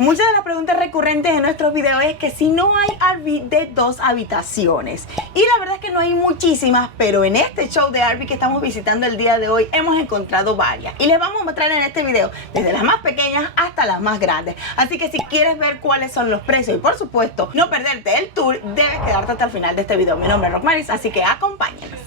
Muchas de las preguntas recurrentes en nuestros videos es que si no hay RV de 2 habitaciones. Y la verdad es que no hay muchísimas, pero en este show de RV que estamos visitando el día de hoy hemos encontrado varias. Y les vamos a mostrar en este video desde las más pequeñas hasta las más grandes. Así que si quieres ver cuáles son los precios y por supuesto no perderte el tour, debes quedarte hasta el final de este video. Mi nombre es Rockmaris, así que acompáñanos.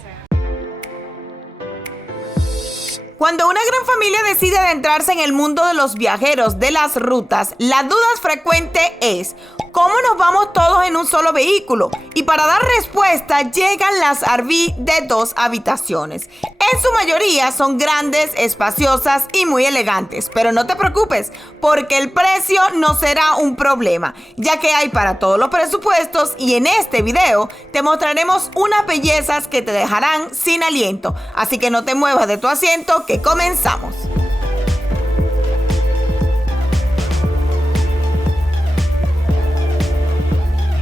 Cuando una gran familia decide adentrarse en el mundo de los viajeros de las rutas, la duda frecuente es ¿cómo nos vamos todos en un solo vehículo? Y para dar respuesta llegan las RV de 2 habitaciones. En su mayoría son grandes, espaciosas y muy elegantes, pero no te preocupes porque el precio no será un problema, ya que hay para todos los presupuestos y en este video te mostraremos unas bellezas que te dejarán sin aliento. Así que no te muevas de tu asiento que comenzamos.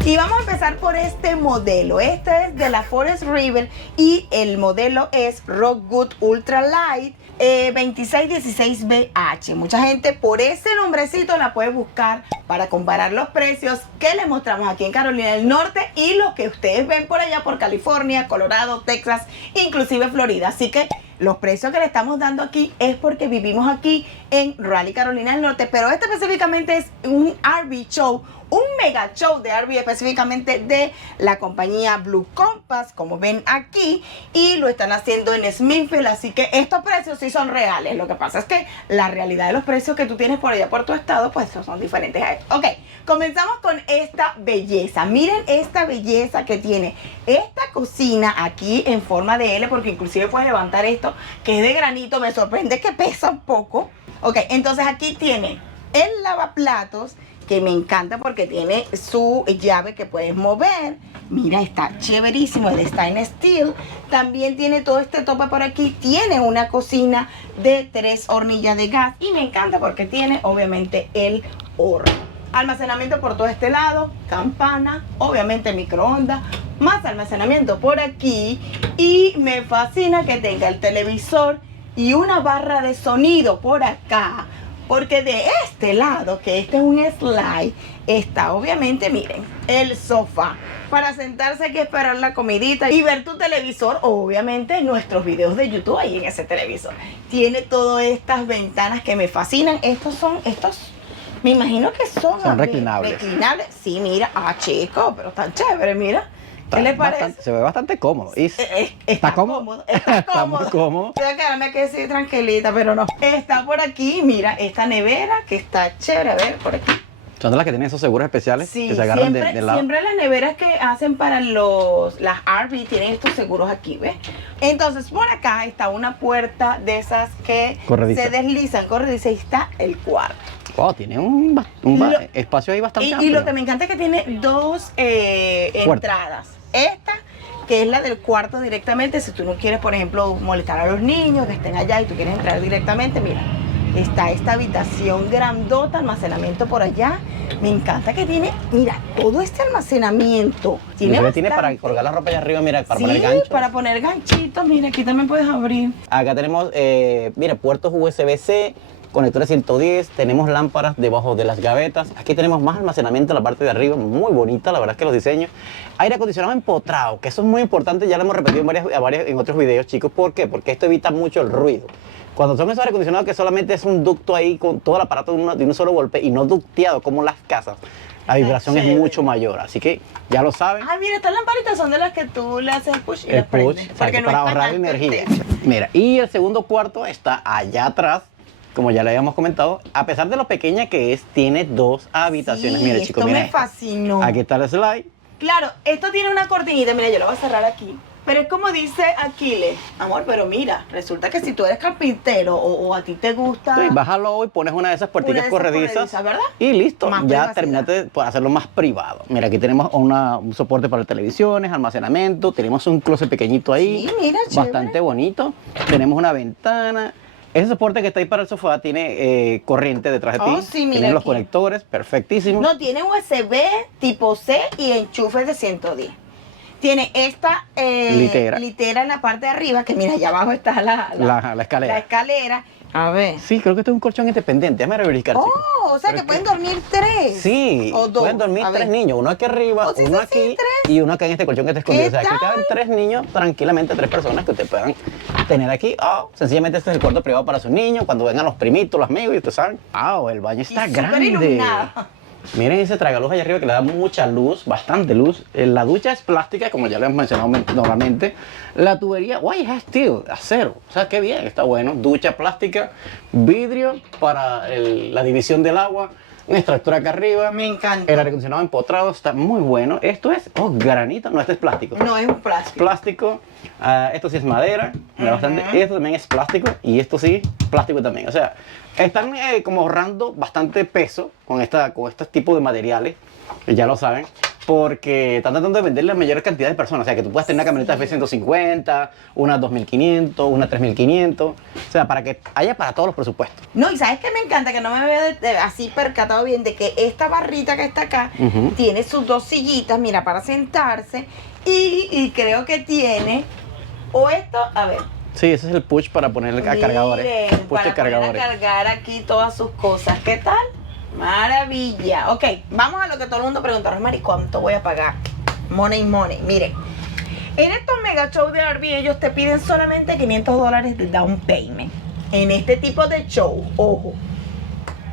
Y vamos a empezar por este modelo. Este es de la Forest River y el modelo es Rockwood Ultra Light 2616BH. Mucha gente por ese nombrecito la puede buscar para comparar los precios que les mostramos aquí en Carolina del Norte y los que ustedes ven por allá por California, Colorado, Texas, inclusive Florida. Así que los precios que le estamos dando aquí es porque vivimos aquí en Raleigh, Carolina del Norte, pero este específicamente es un RV show, un mega show de RV específicamente de la compañía Blue Compass, como ven aquí, y lo están haciendo en Smithfield, así que estos precios sí son reales. Lo que pasa es que la realidad de los precios que tú tienes por allá por tu estado, pues son diferentes a estos. Ok, comenzamos con esta belleza. Miren esta belleza que tiene esta cocina aquí en forma de L, porque inclusive puedes levantar esto, que es de granito. Me sorprende que pesa un poco. Ok, entonces aquí tiene el lavaplatos, que me encanta porque tiene su llave que puedes mover. Mira, está chéverísimo, el stainless steel. También tiene todo este tope por aquí. Tiene una cocina de 3 hornillas de gas y me encanta porque tiene obviamente el horno. Almacenamiento por todo este lado, campana, obviamente microondas, más almacenamiento por aquí. Y me fascina que tenga el televisor y una barra de sonido por acá. Porque de este lado, que este es un slide, está obviamente, miren, el sofá para sentarse aquí a esperar la comidita y ver tu televisor, obviamente nuestros videos de YouTube ahí en ese televisor. Tiene todas estas ventanas que me fascinan. Estos, me imagino que son reclinables. Reclinables, sí, mira, chico, pero están chéveres, mira. ¿Qué le parece? Se ve bastante cómodo. Está cómodo. Está muy cómodo. Voy a quedarme aquí así tranquilita, pero no. Está por aquí, mira, esta nevera que está chévere. A ver, por aquí. ¿Son de las que tienen esos seguros especiales? Sí, que se agarran siempre, de lado. siempre las neveras que hacen para las RV tienen estos seguros aquí, ¿ves? Entonces, por acá está una puerta de esas que se deslizan, corrediza, y está el cuarto. Wow, tiene un espacio ahí bastante amplio. Y lo que me encanta es que tiene 2 entradas. Esta, que es la del cuarto directamente, si tú no quieres, por ejemplo, molestar a los niños que estén allá y tú quieres entrar directamente, mira, está esta habitación grandota, almacenamiento por allá. Me encanta que tiene, mira, todo este almacenamiento. Tiene para colgar la ropa allá arriba, mira, para poner ganchos. Para poner ganchitos, mira, aquí también puedes abrir. Acá tenemos, mira, puertos USB-C, conectores 110, tenemos lámparas debajo de las gavetas. Aquí tenemos más almacenamiento en la parte de arriba, muy bonita, la verdad es que los diseños. Aire acondicionado empotrado, que eso es muy importante, ya lo hemos repetido en otros videos, chicos. ¿Por qué? Porque esto evita mucho el ruido. Cuando son esos aire acondicionados que solamente es un ducto ahí con todo el aparato de un solo golpe y no ducteado como las casas, la vibración es mucho mayor, así que ya lo saben. Ah, mira, estas lamparitas son de las que tú le haces el push y el push, porque no para ahorrar energía. Mira, y el segundo cuarto está allá atrás. Como ya le habíamos comentado, a pesar de lo pequeña que es, tiene 2 habitaciones. Sí, mire, chicos, mira. Me fascinó. Aquí está el slide. Claro, esto tiene una cortinita, mira, yo lo voy a cerrar aquí. Pero es como dice Aquiles, amor, pero mira, resulta que si tú eres carpintero o a ti te gusta... Sí, bájalo y pones una de esas puerticas corredizas, ¿verdad? Y listo, Más ya terminaste por hacerlo más privado. Mira, aquí tenemos un soporte para televisiones, almacenamiento, tenemos un closet pequeñito ahí, sí, mira, bastante bonito. Tenemos una ventana. Ese soporte que está ahí para el sofá tiene corriente detrás de ti. Sí, mira, tiene los aquí conectores, perfectísimo. No, tiene USB tipo C y enchufe de 110. Tiene esta litera en la parte de arriba, que mira, allá abajo está la escalera. A ver. Sí, creo que este es un colchón independiente. Déjame verificar, chicos. Oh, o sea que pueden dormir 3. Sí, O 2. pueden dormir A 3 ver. niños, uno aquí arriba, Oh, sí, uno sí, sí, aquí 3. y uno acá en este colchón que está escondido. O sea, aquí tal? caben 3 niños tranquilamente, 3 personas que ustedes puedan tener aquí. Oh, sencillamente este es el cuarto privado para sus niños, cuando vengan los primitos, los amigos, y ustedes saben. Wow, el baño está Y grande. superiluminado. Miren ese tragaluz allá arriba que le da mucha luz, bastante luz. La ducha es plástica, como ya les hemos mencionado normalmente. La tubería, guay, es steel, acero. O sea, qué bien, está bueno. Ducha plástica, vidrio para la división del agua, un extractor acá arriba. Me encanta. El aire acondicionado empotrado está muy bueno. Esto es, granito, no, este es plástico. No, es un plástico. Plástico, esto sí es madera, bastante. Esto también es plástico y esto sí, plástico también. O sea, están como ahorrando bastante peso con este tipo de materiales, que ya lo saben, porque están tratando de venderle a mayor cantidad de personas. O sea, que tú puedas tener una camioneta F-150, una 2500, una 3500. O sea, para que haya para todos los presupuestos. No, y ¿sabes qué me encanta? Que no me había así percatado bien de que esta barrita que está acá Ujú. tiene sus 2 sillitas, mira, para sentarse. Y creo que tiene, o esto, a ver. Sí, ese es el push para poner a cargadores. Miren, Push para de cargadores. poner a cargar aquí todas sus cosas. ¿Qué tal? Maravilla. Ok, vamos a lo que todo el mundo pregunta. Rosmary, ¿cuánto voy a pagar? Money. Miren, en estos mega shows de RV ellos te piden solamente $500 de down payment. En este tipo de show, ojo.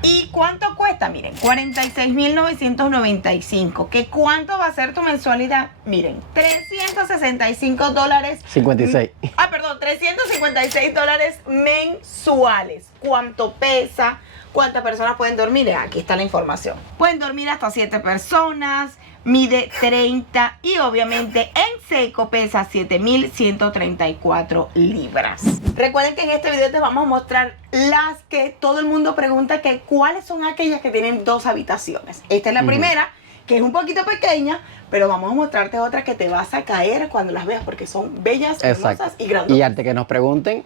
¿Y cuánto cuesta? Miren, $46,995. ¿Qué cuánto va a ser tu mensualidad? Miren, $365. 56. Perdón, $356 mensuales. ¿Cuánto pesa? ¿Cuántas personas pueden dormir? Aquí está la información. Pueden dormir hasta 7 personas, mide 30 y obviamente en seco pesa 7,134 libras. Recuerden que en este video te vamos a mostrar las que todo el mundo pregunta que cuáles son aquellas que tienen 2 habitaciones. Esta es la primera, que es un poquito pequeña, pero vamos a mostrarte otras que te vas a caer cuando las veas porque son bellas, hermosas y grandes. Y antes que nos pregunten,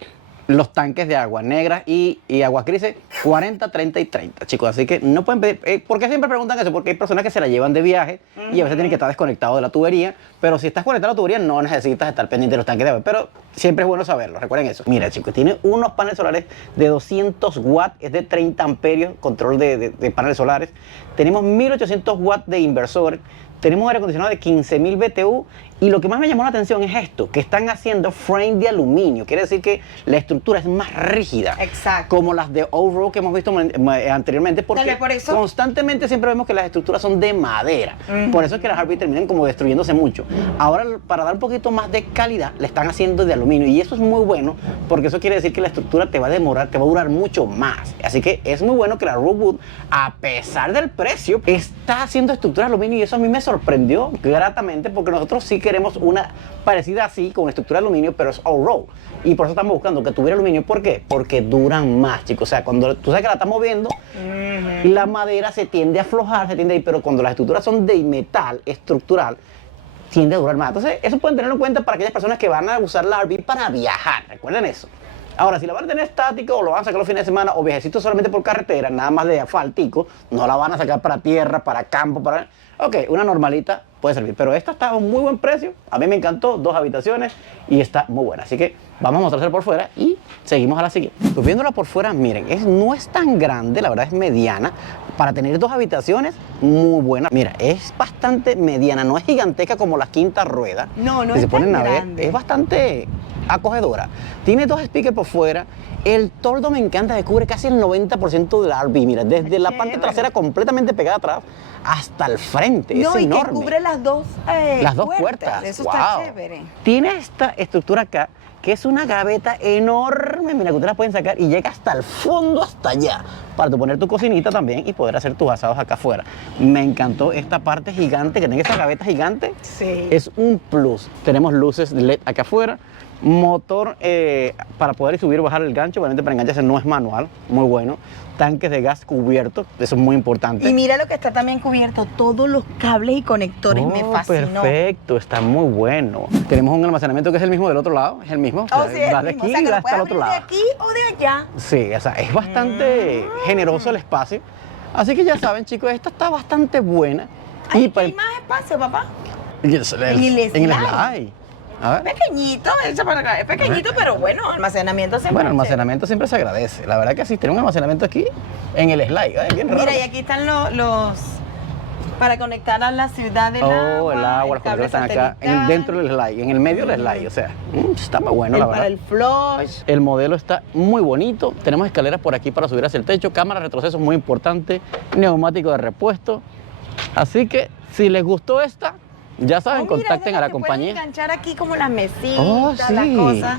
los tanques de agua negras y agua crisis 40, 30 y 30, chicos. Así que no pueden pedir. ¿Por qué siempre preguntan eso? Porque hay personas que se la llevan de viaje y a veces tienen que estar desconectados de la tubería. Pero si estás conectado a la tubería, no necesitas estar pendiente de los tanques de agua. Pero siempre es bueno saberlo. Recuerden eso. Mira, chicos, tiene unos paneles solares de 200 watts, es de 30 amperios, control de paneles solares. Tenemos 1800 watts de inversor. Tenemos aire acondicionado de 15,000 BTU y lo que más me llamó la atención es esto, que están haciendo frame de aluminio. Quiere decir que la estructura es más rígida. Exacto. Como las de Ouro que hemos visto anteriormente, porque Dale, por eso. constantemente siempre vemos que las estructuras son de madera. Por eso es que las RV terminan como destruyéndose mucho. Ahora, para dar un poquito más de calidad, le están haciendo de aluminio y eso es muy bueno porque eso quiere decir que la estructura te va a demorar, te va a durar mucho más. Así que es muy bueno que la Rookwood, a pesar del precio, está haciendo estructuras de aluminio y eso a mí me sorprendió gratamente porque nosotros sí queremos una parecida así con estructura de aluminio, pero es all-roll. Y por eso estamos buscando que tuviera aluminio. ¿Por qué? Porque duran más, chicos. O sea, cuando tú sabes que la estás moviendo, la madera se tiende a aflojar, se tiende a ir, pero cuando las estructuras son de metal estructural, tiende a durar más. Entonces, eso pueden tenerlo en cuenta para aquellas personas que van a usar la RV para viajar. Recuerden eso. Ahora, si la van a tener estática o lo van a sacar los fines de semana o viajecitos solamente por carretera, nada más de asfáltico, no la van a sacar para tierra, para campo, para... Ok, una normalita puede servir, pero esta está a un muy buen precio. A mí me encantó, 2 habitaciones y está muy buena. Así que vamos a mostrársela por fuera y seguimos a la siguiente. Pues viéndola por fuera, miren, no es tan grande, la verdad es mediana. Para tener 2 habitaciones, muy buena. Mira, es bastante mediana, no es gigantesca como la quinta rueda. No, no Si es se ponen tan a ver, grande. es bastante acogedora. Tiene 2 speakers por fuera. El toldo me encanta, que cubre casi el 90% del RV. Mira, desde la parte Chévere. trasera completamente pegada atrás hasta el frente. No, es y enorme. que cubre las dos puertas. Eso Wow. está chévere. Tiene esta estructura acá, que es una gaveta enorme. Mira, que ustedes la pueden sacar y llega hasta el fondo, hasta allá, para tú poner tu cocinita también y poder hacer tus asados acá afuera. Me encantó esta parte gigante, que tenga esa gaveta gigante. Sí. Es un plus. Tenemos luces LED acá afuera. Motor para poder subir o bajar el gancho. Obviamente para engancharse no es manual, muy bueno. Tanques de gas cubiertos, eso es muy importante. Y mira lo que está también cubierto, todos los cables y conectores, me fascinó. Perfecto, está muy bueno. Tenemos un almacenamiento que es el mismo del otro lado, es el mismo. Oh, sí, es va el de mismo. aquí O sea, y que va lo hasta puedes el otro abrir de lado. aquí o de allá. Sí, o sea, es bastante generoso el espacio. Así que ya saben, chicos, esta está bastante buena. Ay, Y para hay más espacio, papá. en el el slide. slide. A ver. Pequeñito, echa para acá. Es pequeñito, pero bueno, almacenamiento siempre. Bueno, es almacenamiento siempre se agradece. La verdad que sí, tenemos un almacenamiento aquí en el slide. Ay, bien chévere. raro. Mira, y aquí están los para conectar a la ciudad del agua. El agua, los cable controles están acá satelital, dentro del slide, en el medio del slide. O sea, está muy bueno, la para verdad. el flush. El modelo está muy bonito. Tenemos escaleras por aquí para subir hacia el techo, cámara de retroceso muy importante, neumático de repuesto. Así que si les gustó esta, ya saben, Mira, contacten a la que pueden compañía. enganchar aquí como las mesitas, Oh, las sí. cosas.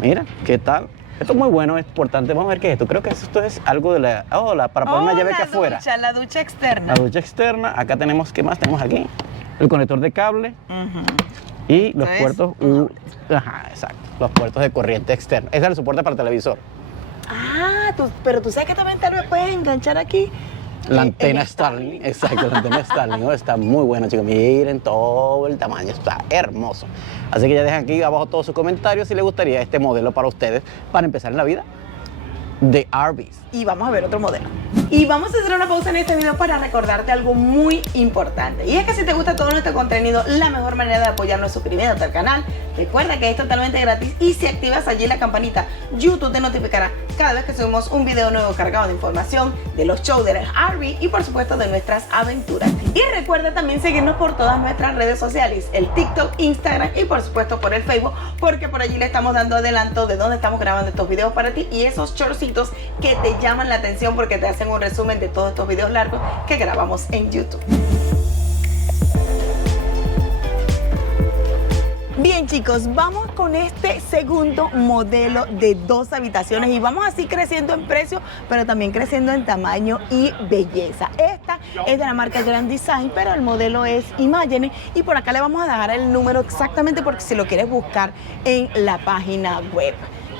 Mira, ¿qué tal? Esto es muy bueno, es importante. Vamos a ver qué es esto. Creo que esto es algo de la... para poner una llave aquí afuera. La ducha externa. La ducha externa. Acá tenemos, ¿qué más tenemos aquí? El conector de cable y los puertos... Ajá, exacto. Los puertos de corriente externa. Ese es el soporte para el televisor. Ah, pero tú sabes que también tal vez puedes enganchar aquí. La antena Starlink, exacto, la antena Starlink, ¿no? Está muy bueno, chicos. Miren todo el tamaño, está hermoso. Así que ya dejen aquí abajo todos sus comentarios si les gustaría este modelo para ustedes, para empezar en la vida de Arby's. Y vamos a ver otro modelo. Y vamos a hacer una pausa en este video para recordarte algo muy importante. Y es que si te gusta todo nuestro contenido, la mejor manera de apoyarnos es suscribiéndote al canal. Recuerda que es totalmente gratis y si activas allí la campanita, YouTube te notificará cada vez que subimos un video nuevo cargado de información de los shows de Arby's y por supuesto de nuestras aventuras. Y recuerda también seguirnos por todas nuestras redes sociales, el TikTok, Instagram y por supuesto por el Facebook, porque por allí le estamos dando adelanto de dónde estamos grabando estos videos para ti y esos shortcitos que te llaman la atención porque te hacen un resumen de todos estos videos largos que grabamos en YouTube. Bien chicos, vamos con este segundo modelo de 2 habitaciones y vamos así creciendo en precio, pero también creciendo en tamaño y belleza. Esta es de la marca Grand Design, pero el modelo es Imagine y por acá le vamos a dejar el número exactamente porque si lo quieres buscar en la página web.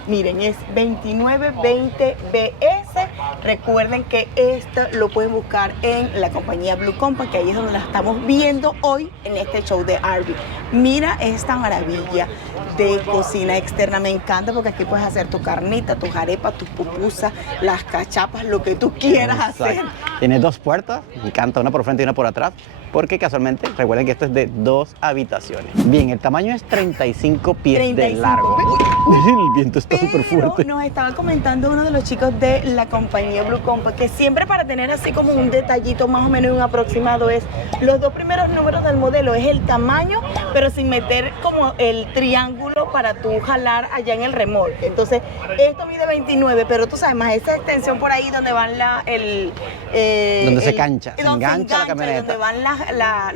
Miren, es 2920BS. Recuerden que esto lo pueden buscar en la compañía Blue Compass, que ahí es donde la estamos viendo hoy en este show de Arby's. Mira esta maravilla de cocina externa. Me encanta porque aquí puedes hacer tu carnita, tus arepas, tus pupusas, las cachapas, lo que tú quieras hacer. Tiene 2 puertas, me encanta, una por frente y una por atrás, porque casualmente, recuerden que esto es de 2 habitaciones. Bien, el tamaño es 35 pies de largo. El viento está súper fuerte. Nos estaba comentando uno de los chicos de la compañía Blue Compass que siempre para tener así como un detallito más o menos un aproximado es los 2 primeros números del modelo, es el tamaño, pero sin meter como el triángulo para tú jalar allá en el remolque. Entonces, esto mide 29, pero tú sabes, más esa extensión por ahí donde van donde se engancha la camioneta. Donde van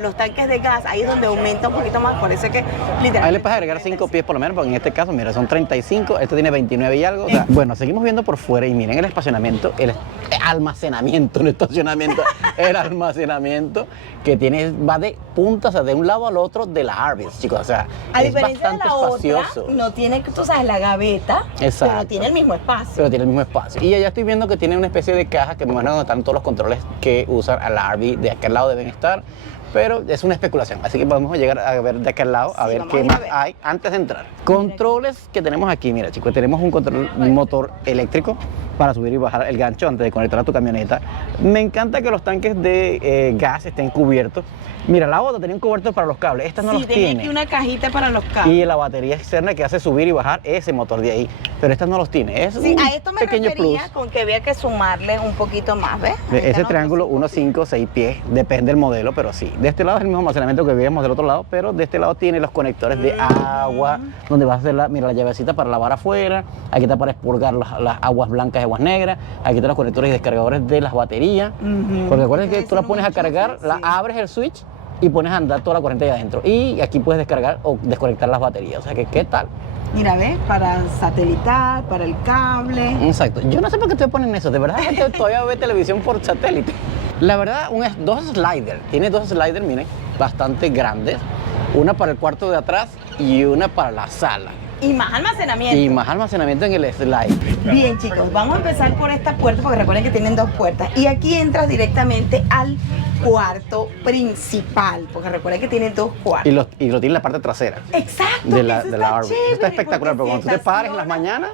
los tanques de gas, ahí es donde aumenta un poquito más, por eso es que literalmente... Ahí le puedes agregar 5 pies por lo menos, porque en este caso, mira, son 35, esto tiene 29 y algo. O sea, bueno, seguimos viendo por fuera y miren el estacionamiento, el almacenamiento, no estacionamiento, el almacenamiento que tiene, va de punta, o sea, de un lado al otro de la Arby's, chicos, o sea, a es diferencia bastante de la espacioso. otra, no tiene, tú sabes, la gaveta, Exacto. pero tiene el mismo espacio. Pero tiene el mismo espacio. Y allá estoy viendo que tiene una especie de caja que me imagino donde están todos los controles que usan a la Arby's, de aquel lado deben estar. Pero es una especulación, así que vamos a llegar a ver de aquel lado, a ver qué más hay antes de entrar. Controles que tenemos aquí, mira chicos, tenemos un motor eléctrico para subir y bajar el gancho antes de conectar a tu camioneta. Me encanta que los tanques de gas estén cubiertos. Mira, la otra tenía un cubierto para los cables, esta no los tiene. Sí, tiene aquí una cajita para los cables. Y la batería externa que hace subir y bajar ese motor de ahí, pero esta no los tiene. Es sí, un a esto me pequeño refería plus. con que había que sumarle un poquito más, ¿ves? Ese triángulo, 1, 5, 6 pies, depende del modelo, pero sí. De este lado es el mismo almacenamiento que veíamos del otro lado, pero de este lado tiene los conectores de agua, donde vas a hacer la llavecita para lavar afuera, aquí está para expurgar las aguas blancas y aguas negras, aquí están los conectores y descargadores de las baterías, porque recuerden que tú la pones a cargar, la abres el switch y pones a andar toda la corriente ahí adentro, y aquí puedes descargar o desconectar las baterías, o sea que, ¿qué tal? Mira, ¿ves? Para satelital, para el cable. Exacto. Yo no sé por qué ustedes ponen eso. De verdad, la gente todavía ve televisión por satélite. La verdad, 2 sliders. Tiene 2 sliders, miren, bastante grandes. Una para el cuarto de atrás y una para la sala. Y más almacenamiento. Y más almacenamiento en el slide. Bien, chicos, vamos a empezar por esta puerta porque recuerden que tienen 2 puertas. Y aquí entras directamente al cuarto principal, porque recuerden que tienen 2 cuartos. Y lo tiene en la parte trasera. Exacto. De la eso Arby's. chévere, Está espectacular, porque cuando tú te pares en las mañanas.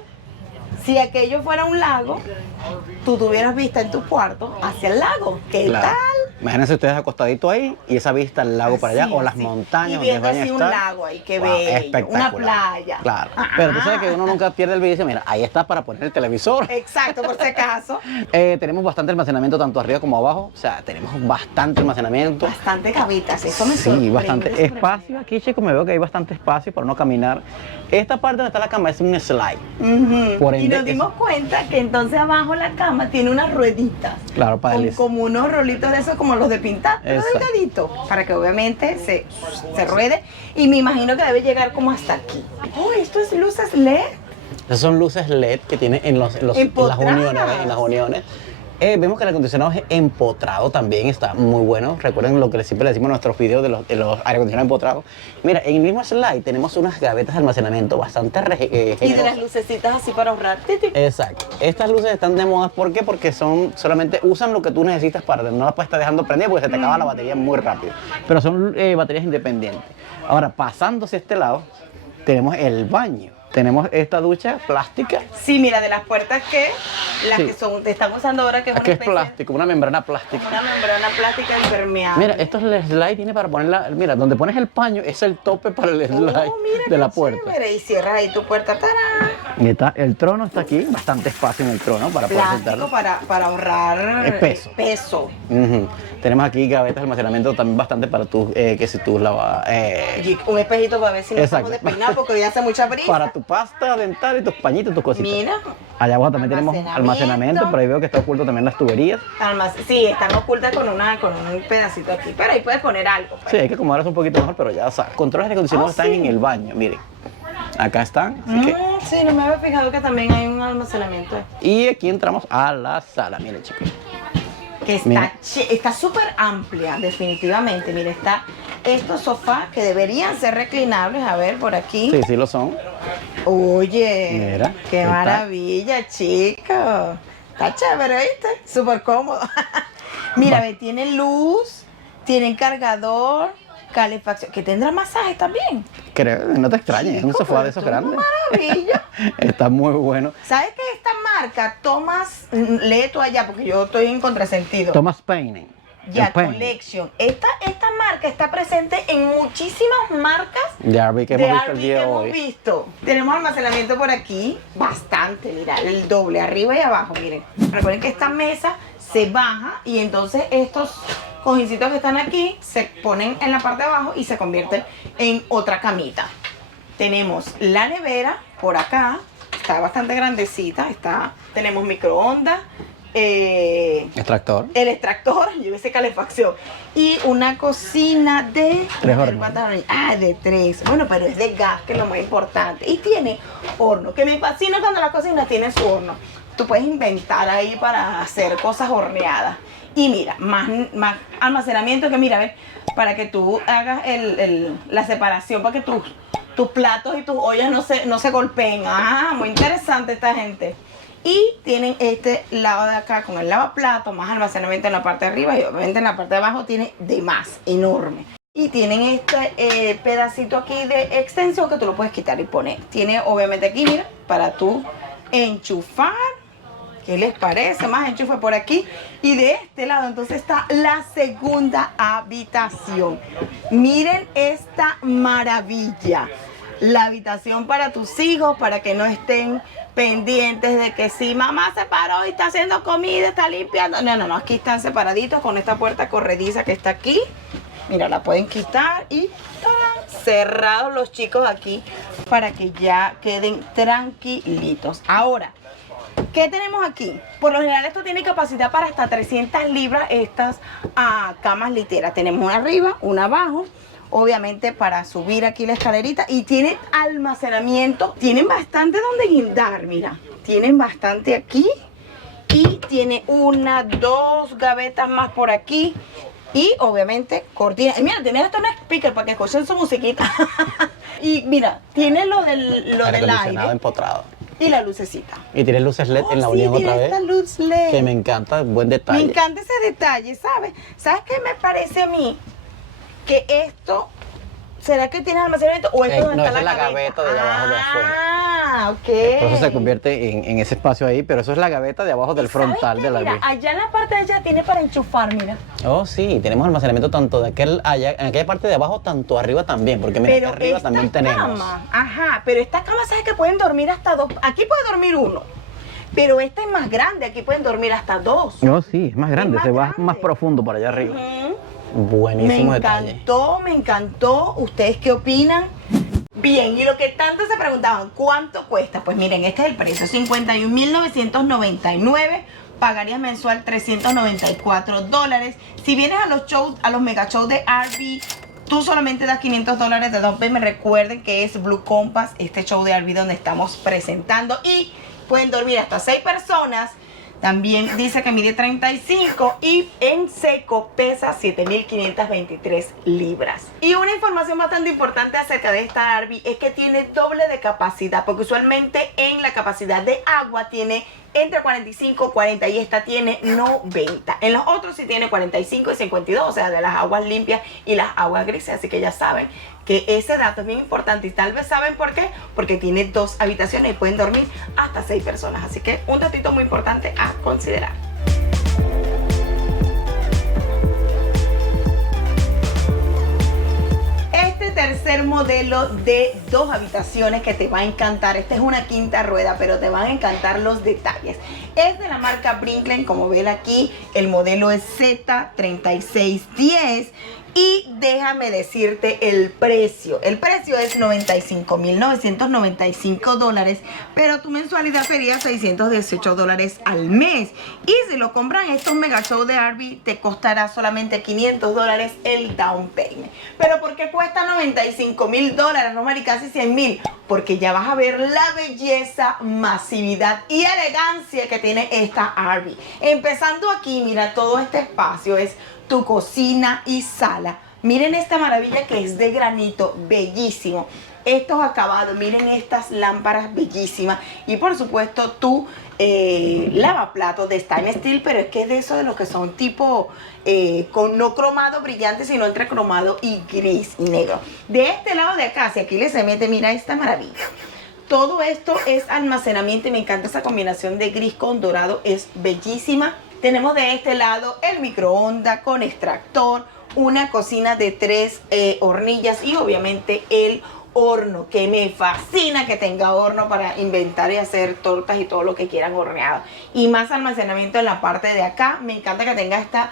Si aquello fuera un lago, tú tuvieras vista en tu cuarto hacia el lago. ¿Qué Claro. tal? Imagínense ustedes acostaditos ahí y esa vista al lago para allá Así, o las así. montañas Y donde viendo vayan a así un estar. lago ahí, qué Wow, bello, espectacular. una playa. Claro. Pero tú sabes que uno nunca pierde el video y dice, mira, ahí está para poner el televisor. Exacto, por si acaso. Tenemos bastante almacenamiento tanto arriba como abajo, o sea, tenemos bastante almacenamiento. Bastante gavitas, eso me Sí, sorprende. bastante espacio. Aquí, chicos, me veo que hay bastante espacio para no caminar. Esta parte donde está la cama es un slide. Ujú. Por Y ende, nos dimos cuenta que entonces abajo la cama tiene unas rueditas. Claro, para con, el- como unos rolitos de esos, como los de pintar, pero Exacto. delgaditos, para que obviamente se ruede. Y me imagino que debe llegar como hasta aquí. Uy, esto es luces LED. Esas son luces LED que tienen en las Empotradas. uniones, ¿ven? En las uniones. Vemos que el acondicionado es empotrado también, está muy bueno. Recuerden lo que siempre le decimos en nuestros videos de los aire acondicionados empotrados. Mira, en el mismo slide tenemos unas gavetas de almacenamiento bastante Y de las generosas. lucecitas así para ahorrar. Exacto. Estas luces están de moda, ¿por qué? Porque son solamente usan lo que tú necesitas para no las puedes estar dejando prendida porque se te acaba la batería muy rápido. Pero son baterías independientes. Ahora, pasando hacia este lado, tenemos el baño. Tenemos esta ducha plástica. Sí, mira, de las puertas que las Sí. que te están usando ahora, que es Aquí una es especie plástico, una membrana plástica. una membrana plástica impermeable. Mira, esto es el slide, tiene para ponerla. Mira, donde pones el paño es el tope para el slide Mira de qué la puerta. chévere. Y cierras ahí tu puerta. ¡Tarán! Y está, el trono está aquí, bastante espacio en el trono para poder Plástico sentarlo. para ahorrar El peso. peso. Ujú. Tenemos aquí gavetas de almacenamiento también bastante para tu, que si tú lavas. Y un espejito para ver si no Exacto. estamos despeinados porque hoy hace mucha brisa. Para tu pasta dental y tus pañitos, tus cositas. Mira. Allá abajo también tenemos Almacenamiento. almacenamiento, pero ahí veo que está oculto también las tuberías. Sí, están ocultas con un pedacito aquí, pero ahí puedes poner algo. pues. Sí, hay que acomodarlas un poquito mejor, pero ya sabes. Controles de acondicionado Ah, están sí. en el baño, miren. Acá están, así que. Sí, no me había fijado que también hay un almacenamiento Y aquí entramos a la sala, miren chicos. que Mira. está súper amplia, definitivamente. Mira, está estos sofás que deberían ser reclinables. A ver, por aquí. Sí, sí lo son. Oye, Mira, qué ¿qué tal? maravilla, chico. Está chévere, ¿viste? Súper cómodo. Mira, ve, tiene luz, tiene cargador, calefacción, que tendrá masaje también. Creo, no te extrañes, es un Chico, sofá pero de esos esto es una grandes. maravilla. Está muy bueno. ¿Sabes que esta marca, Thomas, lee tú allá porque yo estoy en contrasentido? Thomas Paine. Ya, El Paine. Collection. Esta marca está presente en muchísimas marcas Ya vi que de hemos visto el RV día que de hemos hoy. visto. Tenemos almacenamiento por aquí, bastante, mira, el doble, arriba y abajo, miren. Recuerden que esta mesa se baja y entonces estos cojincitos que están aquí se ponen en la parte de abajo y se convierten en otra camita. Tenemos la nevera por acá, está bastante grandecita, tenemos microondas, Extractor. el extractor, yo hice calefacción, y una cocina de 3 hornos. ¿cuántas hornillas? De 3. Bueno, pero es de gas, que es lo más importante. Y tiene horno, que me fascina cuando la cocina tiene su horno. Tú puedes inventar ahí para hacer cosas horneadas. Y mira, más almacenamiento que mira, ven, para que tú hagas la separación, para que tus platos y tus ollas no se golpeen. Ah, muy interesante esta gente. Y tienen este lado de acá con el lavaplato, más almacenamiento en la parte de arriba y obviamente en la parte de abajo tiene de más, enorme. Y tienen este pedacito aquí de extensión que tú lo puedes quitar y poner. Tiene obviamente aquí, mira, para tú enchufar. ¿Qué les parece? Más enchufe por aquí. Y de este lado entonces está la segunda habitación. Miren esta maravilla. La habitación para tus hijos, para que no estén pendientes de que si mamá se paró y está haciendo comida, está limpiando. No, aquí están separaditos con esta puerta corrediza que está aquí. Mira, la pueden quitar y ¡tarán! Cerrados los chicos aquí para que ya queden tranquilitos. Ahora, ¿qué tenemos aquí? Por lo general esto tiene capacidad para hasta 300 libras estas camas literas. Tenemos una arriba, una abajo. Obviamente para subir aquí la escalerita y tiene almacenamiento, tienen bastante donde guindar, mira, tienen bastante aquí y tiene 1, 2 gavetas más por aquí y obviamente cortina. Y mira, tiene hasta un speaker para que escuchen su musiquita. Y mira, tiene lo del Acondicionado aire empotrado. y la lucecita. Y tienes luces LED en la unión sí, otra tiene vez. esta luz LED. Que me encanta, buen detalle. Me encanta ese detalle, ¿sabes? ¿Sabes qué me parece a mí? Que esto, ¿será que tiene almacenamiento o esto donde no, está esa es la gaveta de abajo de afuera. Ah, ok. Por eso se convierte en ese espacio ahí, pero eso es la gaveta de abajo del frontal de la Mira, RV. allá en la parte de allá tiene para enchufar, mira. Oh, sí, tenemos almacenamiento tanto de aquel allá, en aquella parte de abajo, tanto arriba también, porque mira, Pero acá arriba esta también tenemos. cama, ajá, pero esta cama, ¿sabes que pueden dormir hasta dos? Aquí puede dormir uno, pero esta es más grande, aquí pueden dormir hasta dos. No, sí, es más grande, más se va grande. más profundo para allá arriba. Ujú. Buenísimo Me detalle. encantó, me encantó. ¿Ustedes qué opinan? Bien, y lo que tanto se preguntaban, ¿cuánto cuesta? Pues miren, este es el precio, $51,999, pagarías mensual $394. Si vienes a los shows, a los mega shows de RV, tú solamente das $500 de down payment. Recuerden que es Blue Compass, este show de RV donde estamos presentando, y pueden dormir hasta 6 personas. También dice que mide 35 y en seco pesa 7,523 libras. Y una información bastante importante acerca de esta RV es que tiene doble de capacidad, porque usualmente en la capacidad de agua tiene entre 45 y 40 y esta tiene 90. En los otros sí tiene 45 y 52, o sea, de las aguas limpias y las aguas grises. Así que ya saben que ese dato es bien importante y tal vez saben por qué, porque tiene 2 habitaciones y pueden dormir hasta 6 personas. Así que un datito muy importante a considerar. Este tercer modelo de 2 habitaciones que te va a encantar, esta es una quinta rueda, pero te van a encantar los detalles. Es de la marca Brinkley, como ven aquí, el modelo es Z3610. Y déjame decirte el precio. El precio es $95,995, pero tu mensualidad sería $618 al mes. Y si lo compran estos mega shows de RV, te costará solamente $500 el down payment. Pero ¿por qué cuesta $95,000, Romar, y casi 100,000? Porque ya vas a ver la belleza, masividad y elegancia que tiene esta RV. Empezando aquí, mira, todo este espacio es tu cocina y sala. Miren esta maravilla que es de granito, bellísimo. Estos acabados, miren estas lámparas bellísimas. Y por supuesto tu lavaplatos de stainless steel, pero es que es de esos de los que son tipo con no cromado brillante, sino entre cromado y gris y negro. De este lado de acá, si aquí se mete, mira esta maravilla. Todo esto es almacenamiento y me encanta esa combinación de gris con dorado, es bellísima. Tenemos de este lado el microondas con extractor, una cocina de 3 hornillas y obviamente el horno, que me fascina que tenga horno para inventar y hacer tortas y todo lo que quieran horneado. Y más almacenamiento en la parte de acá. Me encanta que tenga esta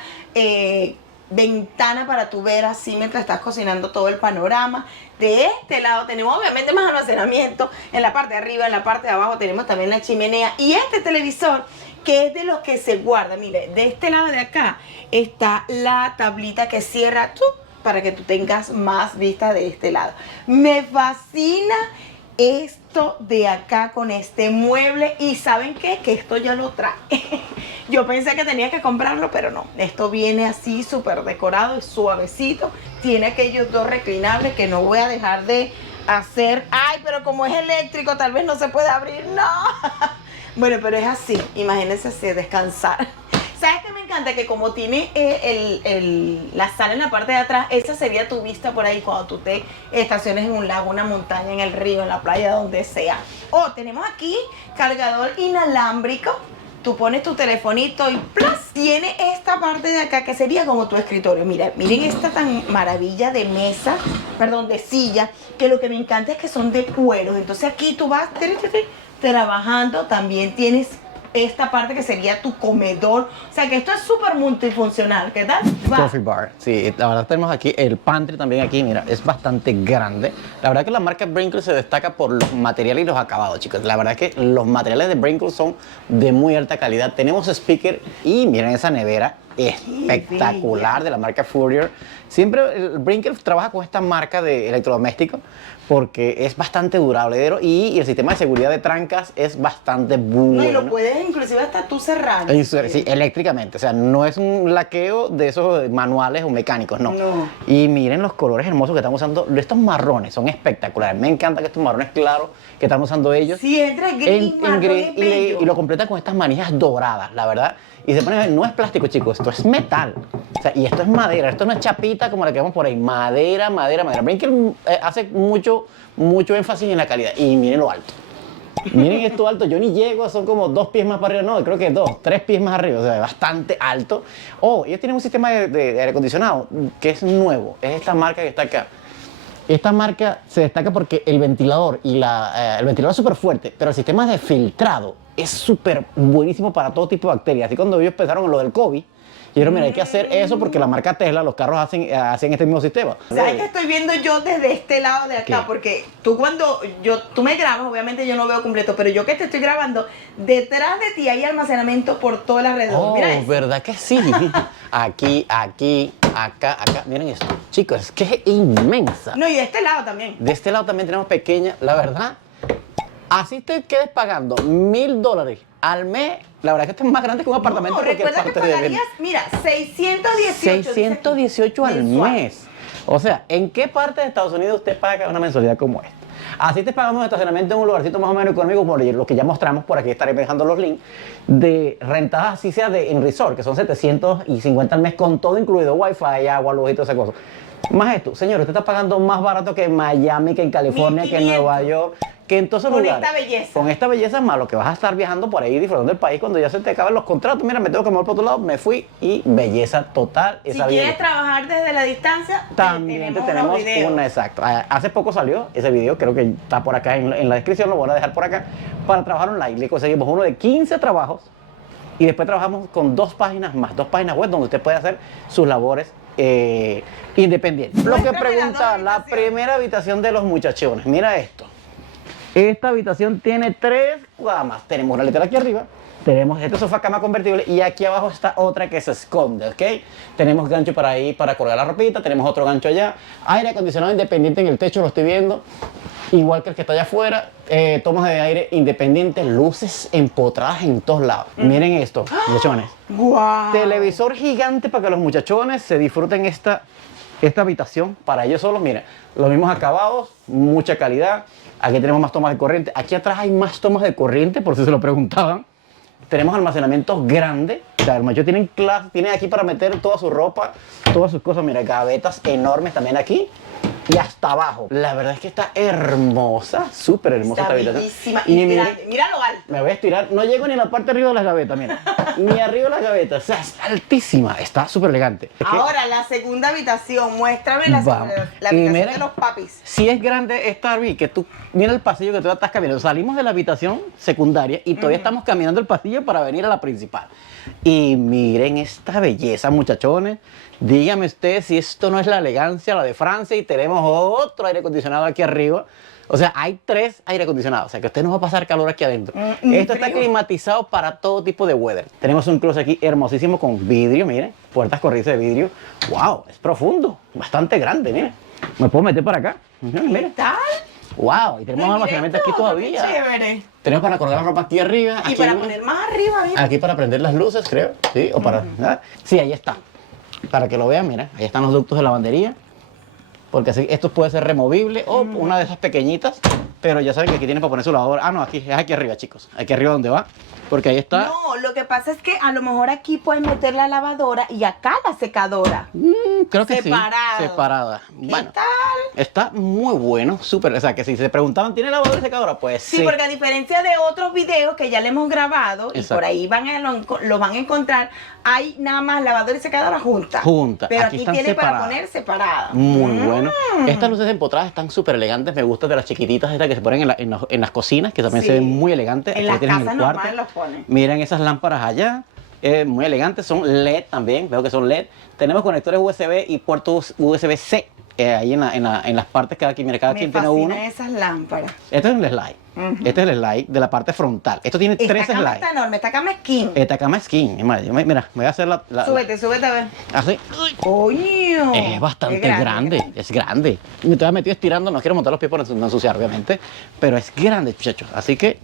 ventana para tu ver así mientras estás cocinando todo el panorama. De este lado tenemos obviamente más almacenamiento en la parte de arriba, en la parte de abajo tenemos también la chimenea y este televisor que es de los que se guarda. Mire, de este lado de acá está la tablita que cierra para que tú tengas más vista de este lado. Me fascina esto de acá con este mueble y ¿saben qué? Que esto ya lo trae. Yo pensé que tenía que comprarlo, pero no. Esto viene así súper decorado y suavecito. Tiene aquellos 2 reclinables que no voy a dejar de hacer. Ay, pero como es eléctrico tal vez no se puede abrir. No. Bueno, pero es así. Imagínense así, descansar. ¿Sabes qué me encanta? Que como tiene la sala en la parte de atrás, esa sería tu vista por ahí cuando tú te estaciones en un lago, una montaña, en el río, en la playa, donde sea. Oh, tenemos aquí cargador inalámbrico. Tú pones tu telefonito y ¡plus! Tiene esta parte de acá que sería como tu escritorio. Mira, miren esta tan maravilla de mesa, perdón, de silla, que lo que me encanta es que son de cuero. Entonces aquí tú vas trabajando, también tienes esta parte que sería tu comedor. O sea que esto es súper multifuncional. ¿Qué tal? Coffee bar. Sí, la verdad tenemos aquí el pantry también aquí, mira, es bastante grande. La verdad que la marca Brinkley se destaca por los materiales y los acabados, chicos. La verdad que los materiales de Brinkley son de muy alta calidad. Tenemos speaker y miren esa nevera espectacular de la marca Fourier. Siempre el Brinkley trabaja con esta marca de electrodomésticos porque es bastante duradero y el sistema de seguridad de trancas es bastante bueno. No, y lo puedes inclusive hasta tú cerrar. Sí, eléctricamente. O sea, no es un laqueo de esos manuales o mecánicos, no. No. Y miren los colores hermosos que están usando. Estos marrones son espectaculares. Me encanta que estos marrones claros que están usando ellos. Sí, entre gris, marrón, gris, es bello. y lo completan con estas manijas doradas, la verdad. Y se pone, no es plástico, chicos, esto es metal. O sea, y esto es madera, esto no es chapita como la que vemos por ahí. Madera. Brinkley hace mucho énfasis en la calidad. Y miren lo alto. Miren esto alto, yo ni llego, son como 2 pies más para arriba, no, creo que 2, 3 pies más arriba, o sea, bastante alto. Oh, ellos tienen un sistema de aire acondicionado que es nuevo, es esta marca que está acá. Esta marca se destaca porque el ventilador el ventilador es súper fuerte, pero el sistema de filtrado es súper buenísimo para todo tipo de bacterias. Así cuando ellos pensaron en lo del COVID, dijeron, mira, hay que hacer eso porque la marca Tesla, los carros hacen este mismo sistema. ¿Sabes qué estoy viendo yo desde este lado de acá? ¿Qué? Porque tú me grabas, obviamente yo no veo completo, pero yo que te estoy grabando, detrás de ti hay almacenamiento por todo el alrededor. Oh, Mira eso. ¿verdad que sí? Aquí, acá. Miren esto. Chicos, es que es inmensa. No, y de este lado también. De este lado también tenemos pequeña, la verdad. Así te quedes pagando $1000 al mes. La verdad es que esto es más grande que un apartamento. No, recuerda que pagarías, mira, 618. 618 al mensual. mes. O sea, ¿en qué parte de Estados Unidos usted paga una mensualidad como esta? Así te pagamos estacionamiento en un lugarcito más o menos económico, como lo que ya mostramos por aquí, estaré dejando los links, de rentadas así sea en resort, que son 750 al mes con todo incluido, wifi, agua, luz y toda esa cosa. Más esto, señor, usted está pagando más barato que en Miami, que en California, que en 1500. Nueva York, que en todos esos Con lugares. esta belleza. Con esta belleza es más lo que vas a estar viajando por ahí disfrutando del país cuando ya se te acaben los contratos. Mira, me tengo que mover por otro lado, me fui y belleza total. Si esa quieres belleza. trabajar desde la distancia, También tenemos tenemos los videos. una, exacto. Hace poco salió ese video, creo que está por acá en la descripción, lo voy a dejar por acá, para trabajar online. Le conseguimos uno de 15 trabajos y después trabajamos con 2 páginas más, 2 páginas web donde usted puede hacer sus labores independientes. Lo que Muéstrame las pregunta dos la habitaciones. primera habitación de los muchachones, mira esto. Esta habitación tiene 3 camas. Tenemos una letra aquí arriba, tenemos este sofá cama convertible y aquí abajo está otra que se esconde, ¿ok? Tenemos gancho para ahí para colgar la ropita, tenemos otro gancho allá, aire acondicionado independiente en el techo, lo estoy viendo, igual que el que está allá afuera, tomas de aire independientes, luces empotradas en todos lados. Miren esto, muchachones. ¡Guau! Televisor gigante para que los muchachones se disfruten esta habitación para ellos solos. Mira, los mismos acabados, mucha calidad. Aquí tenemos más tomas de corriente. Aquí atrás hay más tomas de corriente, por si se lo preguntaban. Tenemos almacenamientos grandes. O sea, el macho tienen aquí para meter toda su ropa, todas sus cosas. Mira, gavetas enormes también aquí. Y hasta abajo. La verdad es que está hermosa, súper hermosa Está esta habitación. bellísima Y y mira, grande. Mira lo alto. me voy a estirar, no llego ni a la parte de arriba de las gavetas, mira. Ni arriba de las gavetas, o sea, es altísima, está súper elegante. Es que Ahora, la segunda habitación. Muéstrame la Vamos. la habitación Mira. de los papis. si es grande esta Barbie, que tú, mira el pasillo que tú estás caminando. Salimos de la habitación secundaria y todavía estamos caminando el pasillo para venir a la principal. Y miren esta belleza, muchachones. Dígame usted si esto no es la elegancia, la de Francia, y tenemos otro aire acondicionado aquí arriba. O sea, hay 3 aire acondicionados, o sea que usted no va a pasar calor aquí adentro. Esto está frío. climatizado para todo tipo de weather. Tenemos un closet aquí hermosísimo con vidrio, miren, puertas corredizas de vidrio. ¡Wow! Es profundo, bastante grande, miren. Me puedo meter para acá. ¿Qué Miren. tal? ¡Wow! Y tenemos almacenamiento aquí todavía. ¡Qué chévere! Tenemos para colgar la ropa aquí arriba. Y aquí para mismo. poner más arriba, mira. Aquí para prender las luces, creo. Sí, o para. ¿verdad? Sí, ahí está. Para que lo vean, mira, ahí están los ductos de lavandería. Porque así, esto puede ser removible o una de esas pequeñitas. Pero ya saben que aquí tienen para poner su lavadora. Ah, no, aquí es aquí arriba, chicos. Aquí arriba donde va. Porque ahí está. No, lo que pasa es que a lo mejor aquí pueden meter la lavadora y acá la secadora. Creo que Separado. sí. Separada. ¿Qué Bueno, tal? está muy bueno, súper. O sea, que si se preguntaban, ¿tiene lavadora y secadora? Pues sí. Sí, porque a diferencia de otros videos que ya le hemos grabado y Exacto. por ahí lo van a encontrar, hay nada más lavadora y secadora juntas. Juntas. Pero Aquí aquí están tiene para separadas. poner separadas. Muy bueno. Estas luces empotradas están súper elegantes. Me gustan de las chiquititas estas que se ponen en las cocinas, que también Sí. se ven muy elegantes. En Aquí las tienes casas el cuarto. normales los ponen. Miren esas lámparas allá. Muy elegantes. Son LED también. Veo que son LED. Tenemos conectores USB y puertos USB-C. Ahí en las partes, cada quien Me tiene uno. fascinan esas lámparas. Este es el slide. Este es el slide de la parte frontal. Esto tiene 3 Esta cama slides. está enorme, esta cama es king. Esta cama es skin. Mira, me voy a hacer Súbete a ver. así. ¡Coño! Es bastante Qué grande, es grande. Me estoy metido estirando, no quiero montar los pies por no ensuciar, obviamente. Pero es grande, muchachos. Así que,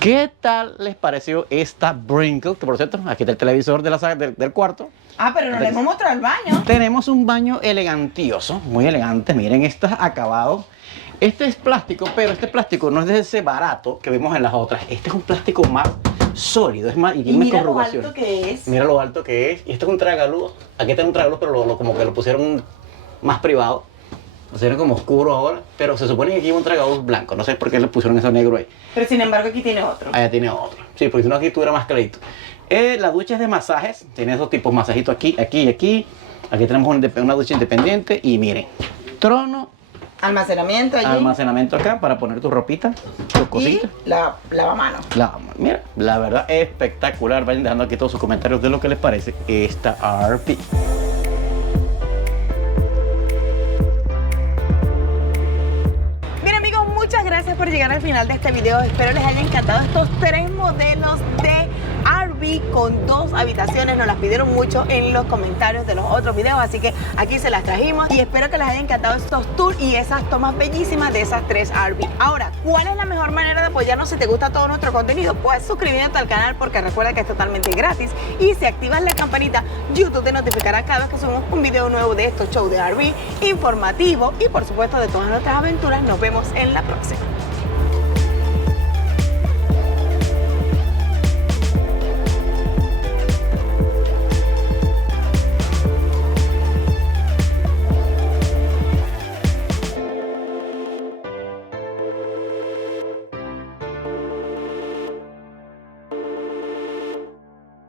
¿qué tal les pareció esta Brinkle? Que por cierto, aquí está el televisor de del cuarto. Ah, pero no le hemos mostrado el baño. Tenemos un baño elegantioso, muy elegante. Miren estos acabados. Este es plástico, pero este plástico no es de ese barato que vimos en las otras. Este es un plástico más sólido, es más, y Y tiene mira lo corrugación. alto que es. Mira lo alto que es. Y esto es un tragaluz. Aquí está un tragaluz, pero como que lo pusieron más privado. O sea, era como oscuro ahora, pero se supone que aquí hay un tragaluz blanco. No sé por qué le pusieron eso negro ahí. Pero sin embargo aquí tiene otro. Allá tiene otro. Sí, porque si no aquí tuviera más clarito. La ducha es de masajes. Tiene esos tipos masajitos aquí, aquí y aquí. Aquí tenemos una ducha independiente. Y miren, trono. Almacenamiento allí. Almacenamiento acá para poner tu ropita, tus cositas. Y lavamanos. Mira, la verdad espectacular. Vayan dejando aquí todos sus comentarios de lo que les parece esta RV. Muchas gracias por llegar al final de este video. Espero les haya encantado estos 3 modelos de RV con 2 habitaciones. Nos las pidieron mucho en los comentarios de los otros videos, así que aquí se las trajimos y espero que les haya encantado estos tours y esas tomas bellísimas de esas 3 RV. Ahora, ¿cuál es la mejor manera de apoyarnos si te gusta todo nuestro contenido? Pues suscribiéndote al canal, porque recuerda que es totalmente gratis, y si activas la campanita, YouTube te notificará cada vez que subimos un video nuevo de estos shows de RV, informativo y por supuesto de todas nuestras aventuras. Nos vemos en la próxima.